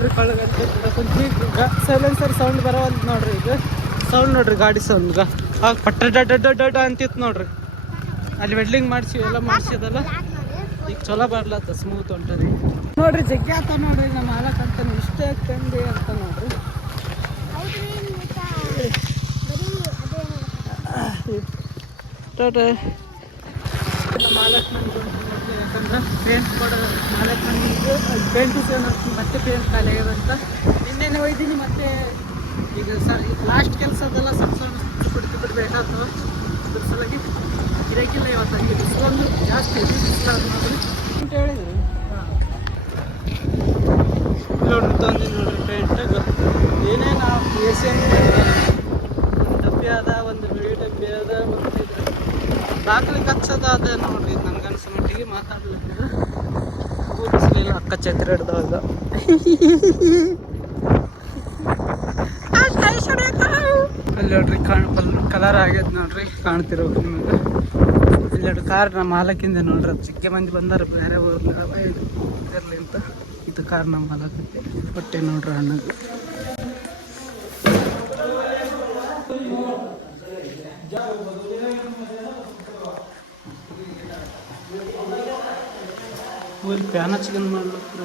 ನೋಡ್ರಿ ಕಳ್ಳಗಂಟೆ silencer sound ಬರೋವಲ್ದು ನೋಡ್ರಿ. ಈಗ ಸೌಂಡ್ ನೋಡ್ರಿ, ಗಾಡಿ ಸೌಂಡ್ ಆಗ ಪಟ್ಟ ಡಡ್ಡ ಅಂತಿತ್ತು ನೋಡ್ರಿ. ಅಲ್ಲಿ ವೆಡ್ಲಿಂಗ್ ಮಾಡಿಸಿ ಎಲ್ಲ ಮಾಡಿಸಿದಲ್ಲ, ಈಗ ಚಲೋ ಬರ್ಲತ್ತ, ಸ್ಮೂತ್ ಹೊಂಟರಿ ನೋಡ್ರಿ. ಜಗ್ಗಿ ಆತ ನೋಡ್ರಿ ನಮ್ಮ ಮಾಲಕ್ ಅಂತ ಇಷ್ಟೇ ಕಂಡಿ ಅಂತ ನೋಡ್ರಿ. ನಮ್ಮ ಮಾಲಕ್ ನೋಡ್ರಿ, ಯಾಕಂದ್ರೆ ಪೇಂಟ್ ಕೊಡೋ ಮಾಲಕ್ ಮನೆಗೆ ಪೇಂಟ್ ಮತ್ತೆ ಪೇಂಟ್ ಖಾಲಿ ಆಗ್ಯದಂತ ನಿನ್ನೆನೆ ಒಯ್ದೀನಿ. ಮತ್ತೆ ಈಗ ಲಾಸ್ಟ್ ಕೆಲಸ ಅದೆಲ್ಲ ಸ್ವಲ್ಪ ಬಿಡ್ಬೇಕಾಗ್ತವೆ. ಅದ್ರ ಸಲುವಾಗಿ ಇರಕ್ಕಿಲ್ಲ ಇವತ್ತು. ಹಂಗೆ ಬಿಸಿಲೊಂದು ಜಾಸ್ತಿ ಇದೆ, ಬಿಸಿಲಾಗ ನೋಡ್ರಿ ಅಂತ ಹೇಳಿದ್ರು. ನೋಡ್ರಿ ತಂದು ನೋಡ್ರಿ ಪೇಂಟ್ ಏನೇನು ಏಸಿಯನ್ ಡಬ್ಬಿ ಅದ, ಒಂದು ಬಿಳಿ ಡಬ್ಬಿ ಅದ, ಮತ್ತು ಬಾಗಿಲಿಗೆ ಹಚ್ಚದ ಅದ ನೋಡ್ರಿ. ನನಗನ್ಸೋ ಮಟ್ಟಿಗೆ ಮಾತಾಡ್ಲಿಕ್ಕೆ ಕೂರಿಸಲಿಲ್ಲ ಅಕ್ಕ ಛತ್ರಿ ಹಿಡ್ದಾಗ. ಅಲ್ಲಿ ನೋಡ್ರಿ ಕಲರ್ ಆಗ್ಯದ ನೋಡ್ರಿ, ಕಾಣ್ತಿರೋದು ನಿಮಗೆ. ಇಲ್ಲಿ ನೋಡ್ರಿ ಕಾರ್ ನಮ್ಮ ಮಾಲಕ್ಕಿಂದ ನೋಡ್ರಿ. ಅದು ಚಿಕ್ಕ ಮಂದಿ ಬಂದಾರ ಬೇರೆ ಇರಲಿ ಅಂತ. ಇದು ಕಾರ್ ನಮ್ಮ ಮಾಲಕಕ್ಕೆ ಹೊಟ್ಟೆ ನೋಡ್ರಿ ಅಣ್ಣಗೆ. ಫ್ಯಾನ್ ಹಚ್ಕೊಂಡು ಮಾಡ್ಲತ್ರ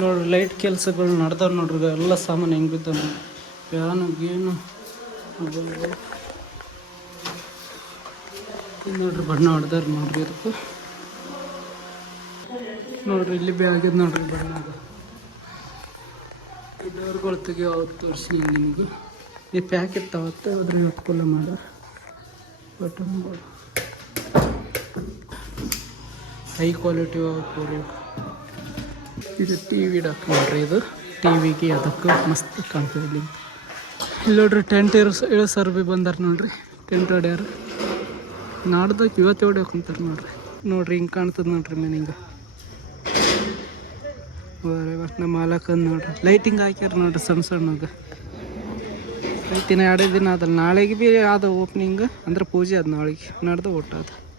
ನೋಡ್ರಿ. ಲೈಟ್ ಕೆಲಸಗಳು ನಡ್ದಾವ ನೋಡ್ರಿ. ಎಲ್ಲ ಸಾಮಾನು ಹೆಂಗೆ ಬಿದ್ದಾವ ನೋಡ್ರಿ. ಫ್ಯಾನು ಗೇನು ನೋಡ್ರಿ, ಬಣ್ಣ ಹೊಡೆದಾರ ನೋಡ್ರಿ. ಇದಕ್ಕೆ ನೋಡ್ರಿ ಇಲ್ಲಿ ಬಿ ಆಗ್ಯದ ನೋಡ್ರಿ ಬಣ್ಣ. ಅದು ಡೋರ್ಗಳು ತೆಗಿಯೋ ಅವತ್ತು ತೋರಿಸಿ ನಿಮಗೆ. ಈ ಪ್ಯಾಕ್ ಇತ್ತು ಅವತ್ತು, ಅದ್ರ ಇವತ್ತು ಫುಲ್ಲ ಮಾಡ ಬಟನ್ಗಳು ಹೈ ಕ್ವಾಲಿಟಿ ಪೂರಿ. ಇದು ಟಿ ವಿ ಡಾಕ್ ನೋಡ್ರಿ. ಇದು ಟಿ ವಿಗೆ ಅದಕ್ಕೆ ಮಸ್ತ್ ಕಾಣ್ತದೆ. ಇಲ್ಲಿ ನೋಡ್ರಿ ಟೆಂಟ್ ಇಳೋ ಸರ್ ಭೀ ಬಂದಾರ ನೋಡ್ರಿ. ಟೆಂಟ್ ಹೊಡ್ಯಾರ ನಾಡ್ದಕ್ಕೆ ಇವತ್ತು ಹೊಡ್ಯಾಕಂತಾರೆ ನೋಡ್ರಿ. ನೋಡ್ರಿ ಹಿಂಗೆ ಕಾಣ್ತದೆ ನೋಡ್ರಿ ಮನೆಗೆ. ನಮ್ಮ ಮಾಲಕಂದು ನೋಡ್ರಿ ಲೈಟಿಂಗ್ ಹಾಕ್ಯಾರ ನೋಡ್ರಿ ಸಣ್ಣ ಸಣ್ಣಗೆ. ಲೈಟಿನ 2 ದಿನ ಅದಲ್ಲ. ನಾಳೆಗೆ ಭೀ ಆದ ಓಪನಿಂಗ್, ಅಂದ್ರೆ ಪೂಜೆ ಅದು ನಾಳೆಗೆ. ನಾಡ್ದು ಒಟ್ಟು ಅದು.